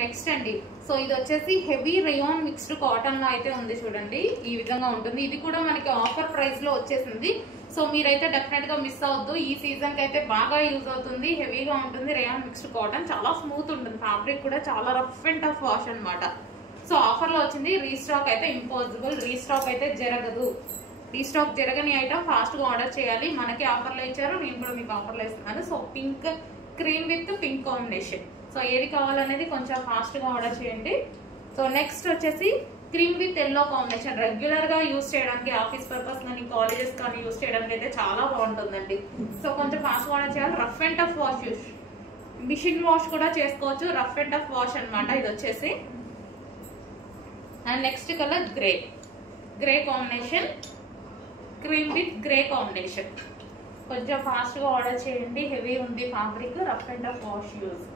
Next అండి, so ఇది వచ్చేసి హెవీ రేయాన్ మిక్స్డ్ కాటన్ లో అయితే ఉంది చూడండి, ఈ విధంగా ఉంటుంది. ఇది కూడా మనకి ఆఫర్ ప్రైస్ లో వచ్చేసింది. సో మీరైతే డెఫినెట్ గా మిస్ అవద్దు, ఈ సీజన్ కి అయితే బాగా యూజ్ అవుతుంది. హెవీగా ఉంటుంది, రేయాన్ మిక్స్డ్ కాటన్, చాలా స్మూత్ ఉంటుంది, ఫ్యాబ్రిక్ కూడా చాలా రఫ్ అండ్ టఫ్ వాష్ అనమాట. సో ఆఫర్ లో వచ్చింది. రీస్టాక్ అయితే ఇంపాసిబుల్, రీస్టాక్ అయితే జరగదు. రీస్టాక్ జరగని ఐటమ్ ఫాస్ట్ గా ఆర్డర్ చేయాలి. మనకి ఆఫర్లో ఇచ్చారు, నేను కూడా మీకు ఆఫర్లో ఇస్తున్నాను. So pink cream with pink combination. So ఏది కావాలనేది కొంచెం ఫాస్ట్ గా ఆర్డర్ చేయండి. సో నెక్స్ట్ వచ్చేసి cream with yellow combination. Regular గా యూస్ చేయడానికి, ఆఫీస్ పర్పస్ కానీ కాలేజెస్ కానీ యూస్ చేయడానికి అయితే చాలా బాగుంటుందండి. సో కొంచెం ఫాస్ట్ గా ఆర్డర్ చేయాలి. Rough and tough wash, machine wash కూడా చేసుకోవచ్చు. రఫ్ అండ్ టఫ్ వాష్ అనమాట ఇది వచ్చేసి. And next colour grey, grey combination, cream with grey combination. కొంచెం ఫాస్ట్ గా ఆర్డర్ చేయండి. హెవీ ఉంది fabric, rough and tough wash use.